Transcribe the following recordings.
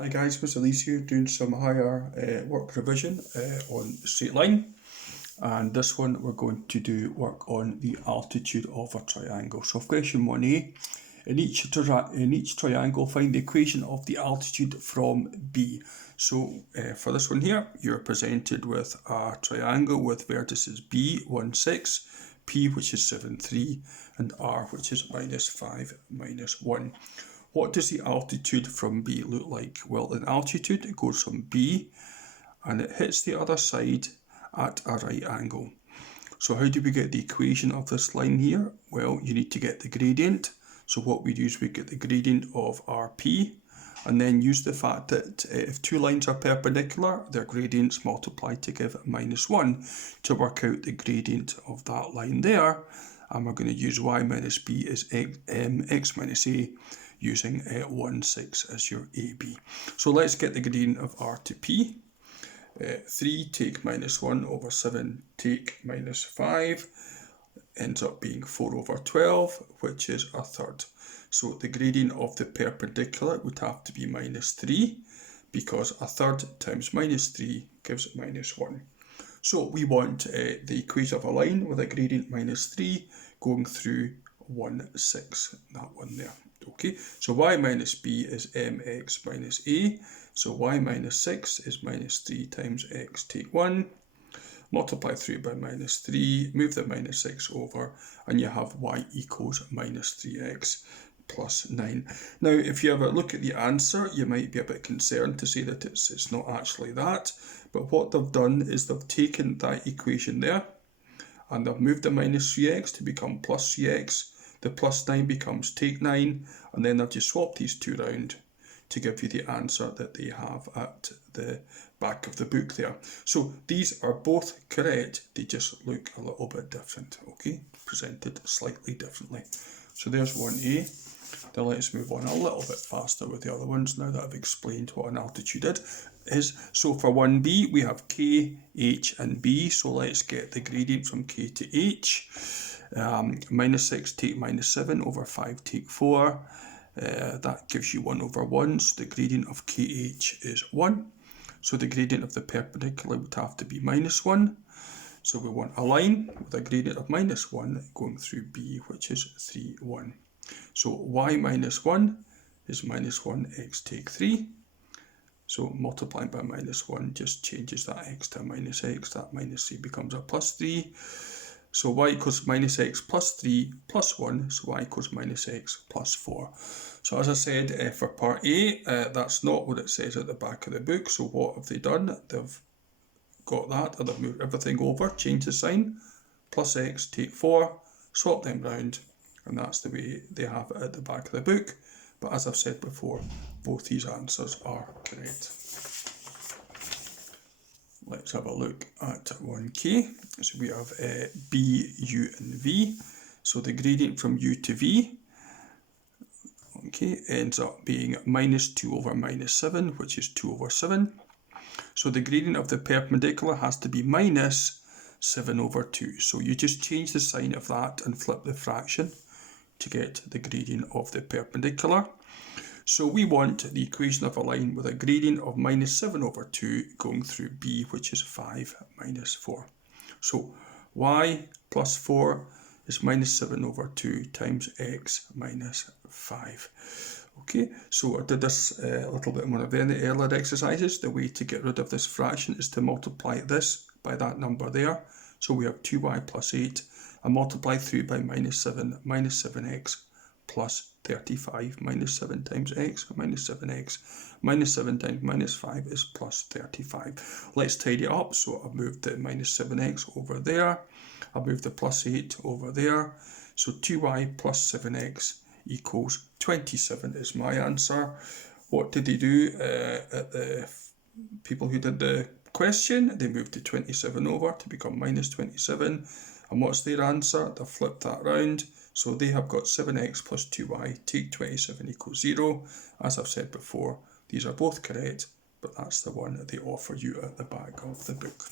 Hi guys, Mr. Lees here doing some higher work revision on straight line, and this one we're going to do work on the altitude of a triangle. So question 1a, in each triangle find the equation of the altitude from B. So for this one here, you're presented with a triangle with vertices B, 1, 6, P which is 7, 3, and R which is -5, -1. What does the altitude from B look like? Well, in altitude, it goes from B and it hits the other side at a right angle. So how do we get the equation of this line here? Well, you need to get the gradient. So what we do is we get the gradient of RP and then use the fact that if two lines are perpendicular, their gradients multiply to give -1 to work out the gradient of that line there. And we're going to use y minus b as x minus a, using 1, 6 as your AB. So let's get the gradient of R to P. 3 take -1 over 7 take -5 ends up being 4 over 12, which is a third. So the gradient of the perpendicular would have to be -3, because a third times -3 gives -1. So we want the equation of a line with a gradient -3 going through 1, 6, that one there. Okay, so y minus b is mx minus a, so y minus 6 is -3 times x take 1, multiply through by -3, move the -6 over, and you have y equals -3x plus 9. Now, if you have a look at the answer, you might be a bit concerned to say that it's not actually that, but what they've done is they've taken that equation there, and they've moved the -3x to become plus 3x, the plus 9 becomes take 9, and then they've just swapped these two round to give you the answer that they have at the back of the book there. So these are both correct, they just look a little bit different, okay? Presented slightly differently. So there's 1a. Now let's move on a little bit faster with the other ones now that I've explained what an altitude is. So for 1b, we have k, h and b, so let's get the gradient from k to h. -6 take -7 over 5 take 4. That gives you 1 over 1, so the gradient of kh is 1. So the gradient of the perpendicular would have to be -1. So we want a line with a gradient of -1 going through b, which is 3, 1. So y minus 1 is -1 x take 3. So multiplying by -1 just changes that x to -x, that -3 becomes a +3. So y equals -x plus 3 plus 1, so y equals -x plus 4. So as I said, for part A, that's not what it says at the back of the book. So what have they done? They've got that, and they've moved everything over, changed the sign, plus x take 4, swap them round, and that's the way they have it at the back of the book. But as I've said before, both these answers are correct. Let's have a look at 1k. So we have B, U and V. So the gradient from U to V, okay, ends up being -2 over -7, which is 2 over 7. So the gradient of the perpendicular has to be -7 over 2. So you just change the sign of that and flip the fraction to get the gradient of the perpendicular. So we want the equation of a line with a gradient of -7 over 2 going through B, which is 5 minus 4. So y plus 4 is -7 over 2 times x minus 5. Okay, so I did this a little bit more of the earlier exercises. The way to get rid of this fraction is to multiply this by that number there. So we have 2y plus 8, and multiply through by -7x plus 35, -7 times x, -7x, -7 times -5 is plus 35. Let's tidy it up. So I've moved the -7x over there, I've moved the plus 8 over there, so 2y plus 7x equals 27 is my answer. What did they do at the people who did the question? They moved the 27 over to become -27, and what's their answer? They've flipped that round. So they have got 7x plus 2y, take 27 equals 0. As I've said before, these are both correct, but that's the one that they offer you at the back of the book.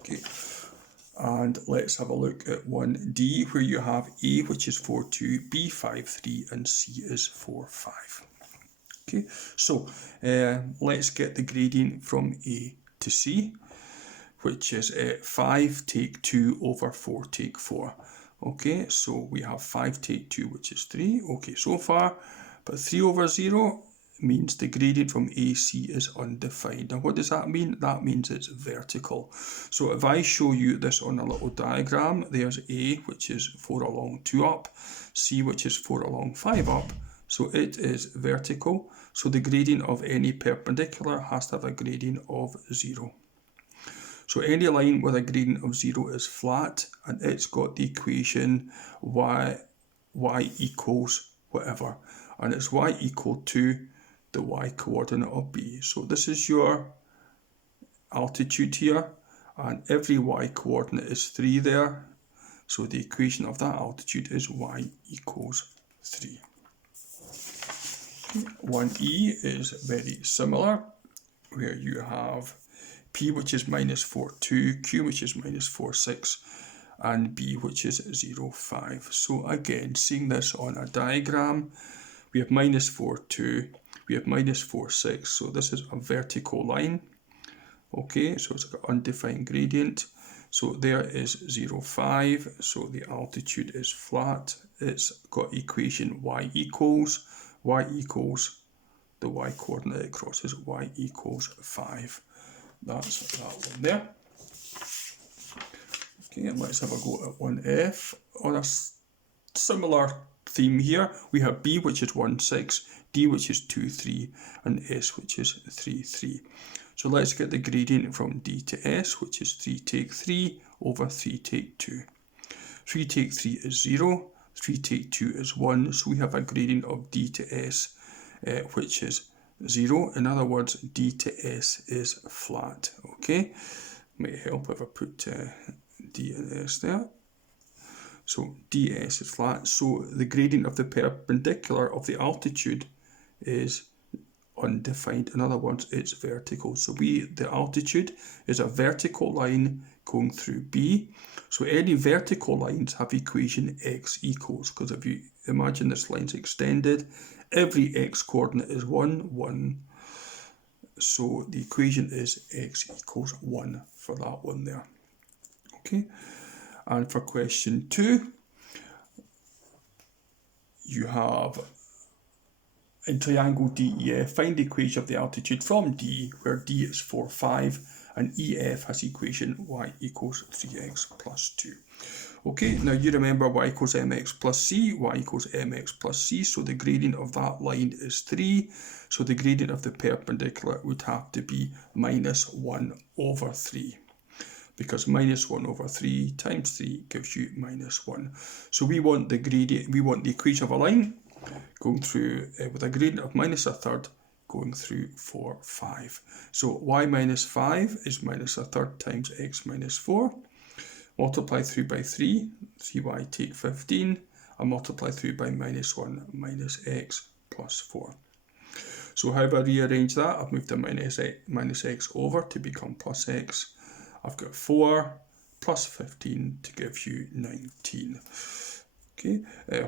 Okay, and let's have a look at 1D, where you have A, which is 4, 2, B, 5, 3, and C is 4, 5. Okay, so let's get the gradient from A to C, which is 5 take 2 over 4 take 4. Okay, so we have 5 take 2, which is 3. Okay, so far, but 3 over 0 means the gradient from AC is undefined. Now, what does that mean? That means it's vertical. So if I show you this on a little diagram, there's A, which is 4 along 2 up, C, which is 4 along 5 up. So it is vertical. So the gradient of any perpendicular has to have a gradient of 0. So any line with a gradient of 0 is flat, and it's got the equation y equals whatever, and it's y equal to the y coordinate of B. So this is your altitude here, and every y coordinate is 3 there. So the equation of that altitude is y equals 3. 1e is very similar, where you have P, which is minus 4, 2, Q, which is minus 4, 6, and B, which is 0, 5. So again, seeing this on a diagram, we have minus 4, 2, we have minus 4, 6, so this is a vertical line. Okay, so it's got undefined gradient. So there is 0, 5, so the altitude is flat. It's got equation y equals the y coordinate it crosses, y equals 5. That's that one there. Okay, let's have a go at 1F. On a similar theme here, we have B, which is 1, 6, D, which is 2, 3, and S, which is 3, 3. So let's get the gradient from D to S, which is 3 take 3 over 3 take 2. 3 take 3 is 0, 3 take 2 is 1, so we have a gradient of D to S, which is 0. In other words, D to S is flat. Okay, might help if I put D and S there. So ds is flat. So the gradient of the perpendicular of the altitude is undefined. In other words, it's vertical. So the altitude is a vertical line going through B. So any vertical lines have equation x equals, because if you imagine this line's extended, every x coordinate is 1, 1. So the equation is x equals 1 for that one there. Okay, and for question 2, you have in triangle DEF, find the equation of the altitude from D, where D is 4, 5, and EF has equation y equals 3x plus 2. Okay, now you remember y equals mx plus c, y equals mx plus c, so the gradient of that line is 3, so the gradient of the perpendicular would have to be minus 1 over 3. Because minus 1 over 3 times 3 gives you minus 1. So we want the gradient, we want the equation of a line going through with a gradient of minus a third going through 4, 5. So y minus 5 is minus a third times x minus 4. Multiply through by 3, 3y take 15, and multiply through by minus 1 minus x plus 4. So how do I rearrange that? I've moved the minus x over to become plus x. I've got 4 plus 15 to give you 19. Okay,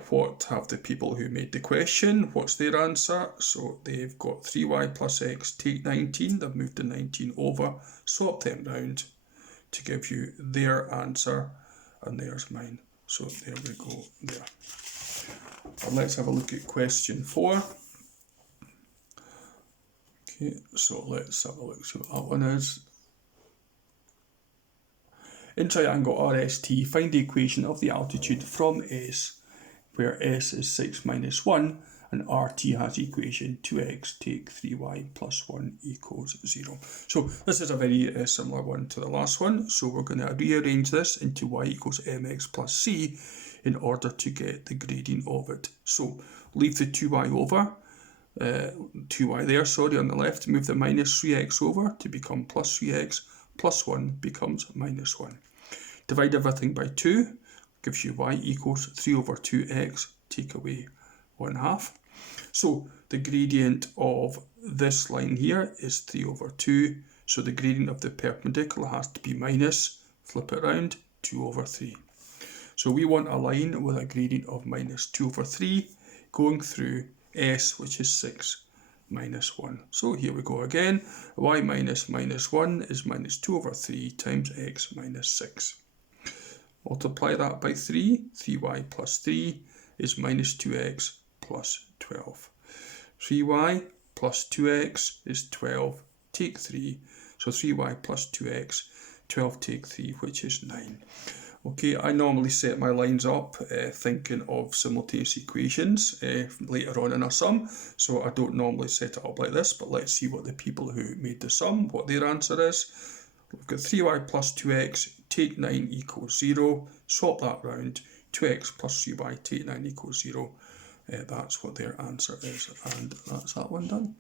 what have the people who made the question, what's their answer? So they've got 3y plus x take 19, they've moved the 19 over, swap them round to give you their answer, and there's mine. So there we go there. And let's have a look at question 4. Okay, so let's have a look, see what that one is. In triangle RST, find the equation of the altitude from S, where S is 6 minus 1, and RT has equation 2x take 3y plus 1 equals 0. So this is a very similar one to the last one, so we're going to rearrange this into y equals mx plus c in order to get the gradient of it. So leave the 2y over, 2y there, sorry, on the left, move the minus 3x over to become plus 3x, plus 1 becomes minus 1. Divide everything by 2, gives you y equals 3 over 2x, take away 1/2. So the gradient of this line here is 3 over 2, so the gradient of the perpendicular has to be minus, flip it round, 2 over 3. So we want a line with a gradient of minus 2 over 3 going through S, which is 6 minus 1. So here we go again. Y minus minus 1 is minus 2 over 3 times x minus 6. Multiply that by 3. 3y plus 3 is minus 2x plus 12. 3y plus 2x is 12. Take 3. So 3y plus 2x, 12 take 3, which is 9. Okay, I normally set my lines up thinking of simultaneous equations later on in a sum, so I don't normally set it up like this, but let's see what the people who made the sum, what their answer is. We've got 3y plus 2x, take 9 equals 0, swap that round, 2x plus 3y, take 9 equals 0. That's what their answer is, and that's that one done.